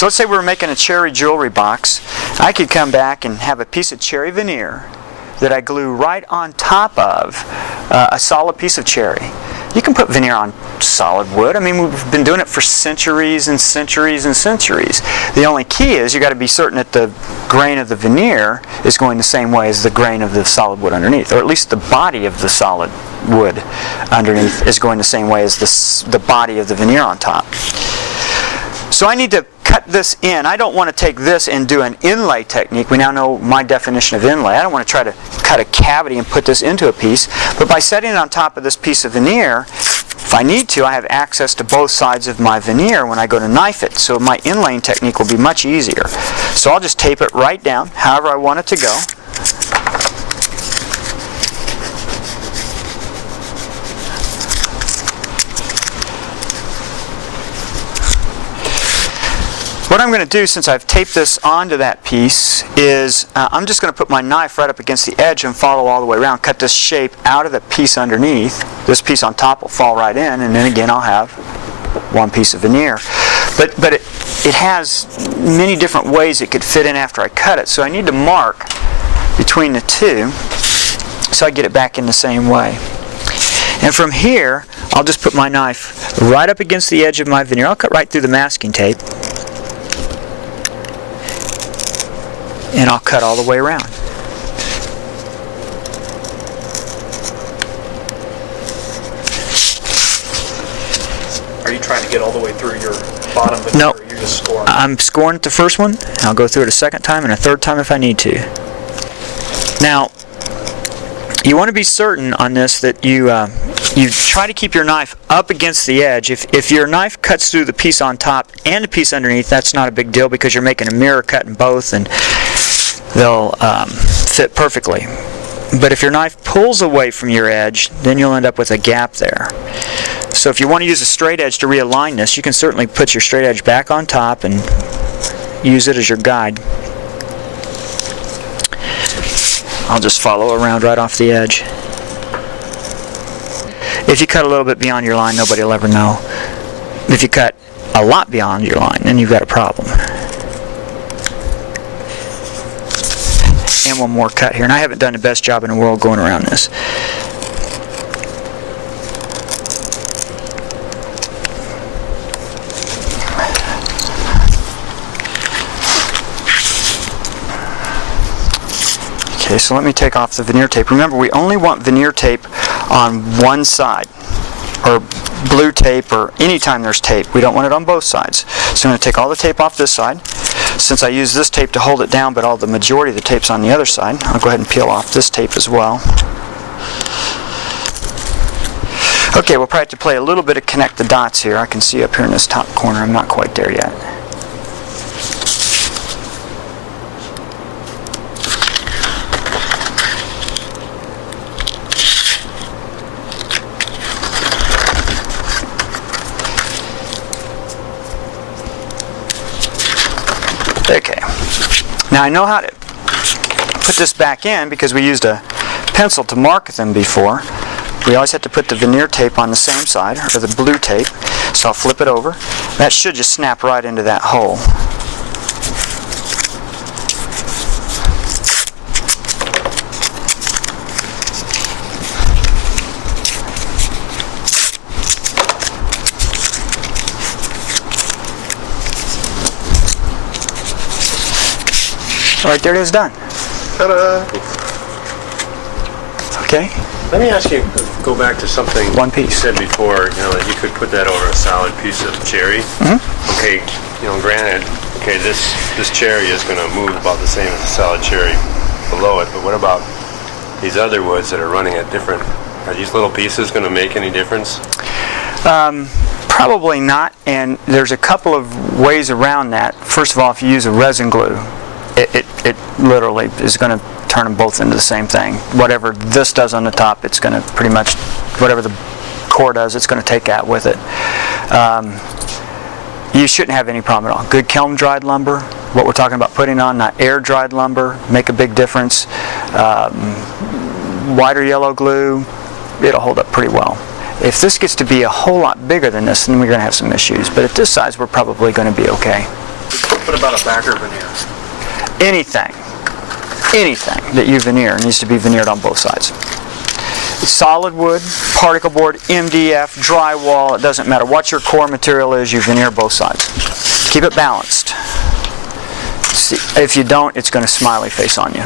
So let's say we were making a cherry jewelry box. I could come back and have a piece of cherry veneer that I glue right on top of a solid piece of cherry. You can put veneer on solid wood. I mean, we've been doing it for centuries and centuries and centuries. The only key is you got to be certain that the grain of the veneer is going the same way as the grain of the solid wood underneath, or at least the body of the solid wood underneath is going the same way as the body of the veneer on top. So I need to cut this in. I don't want to take this and do an inlay technique. We now know my definition of inlay. I don't want to try to cut a cavity and put this into a piece, but by setting it on top of this piece of veneer, if I need to, I have access to both sides of my veneer when I go to knife it. So my inlaying technique will be much easier. So I'll just tape it right down, however I want it to go. What I'm going to do, since I've taped this onto that piece, is I'm just going to put my knife right up against the edge and follow all the way around, cut this shape out of the piece underneath. This piece on top will fall right in, and then again I'll have one piece of veneer. But it has many different ways it could fit in after I cut it, so I need to mark between the two so I get it back in the same way. And from here, I'll just put my knife right up against the edge of my veneer. I'll cut right through the masking tape. And I'll cut all the way around. Are you trying to get all the way through your bottom veneer? No, or you're just scoring? I'm scoring at the first one, and I'll go through it a second time and a third time if I need to. Now, you want to be certain on this that you try to keep your knife up against the edge. If your knife cuts through the piece on top and the piece underneath, that's not a big deal because you're making a mirror cut in both and they'll fit perfectly. But if your knife pulls away from your edge, then you'll end up with a gap there. So if you want to use a straight edge to realign this, you can certainly put your straight edge back on top and use it as your guide. I'll just follow around right off the edge. If you cut a little bit beyond your line, nobody will ever know. If you cut a lot beyond your line, then you've got a problem. And one more cut here, and I haven't done the best job in the world going around this. Okay, so let me take off the veneer tape. Remember, we only want veneer tape on one side, or blue tape, or anytime there's tape. We don't want it on both sides. So I'm going to take all the tape off this side. Since I use this tape to hold it down, but all the majority of the tape's on the other side, I'll go ahead and peel off this tape as well. Okay, we'll probably have to play a little bit of connect the dots here. I can see up here in this top corner. I'm not quite there yet. Okay, now I know how to put this back in because we used a pencil to mark them before. We always have to put the veneer tape on the same side, or the blue tape, so I'll flip it over. That should just snap right into that hole. Alright, there it is, done. Ta-da! Okay? Let me ask you, go back to something One piece. you said before, that you could put that over a solid piece of cherry. Mm-hmm. Okay, granted, okay, this cherry is going to move about the same as a solid cherry below it, but what about these other woods that are running at different, are these little pieces going to make any difference? Probably not, and there's a couple of ways around that. First of all, if you use a resin glue, it literally is going to turn them both into the same thing. Whatever this does on the top, it's going to pretty much, whatever the core does, it's going to take that with it. You shouldn't have any problem at all. Good kiln dried lumber, what we're talking about putting on, not air dried lumber, make a big difference. White or yellow glue, it'll hold up pretty well. If this gets to be a whole lot bigger than this, then we're going to have some issues. But at this size, we're probably going to be okay. What about a backer veneer? Anything that you veneer needs to be veneered on both sides. Solid wood, particle board, MDF, drywall, it doesn't matter what your core material is, you veneer both sides. Keep it balanced. See, if you don't, it's going to smiley face on you.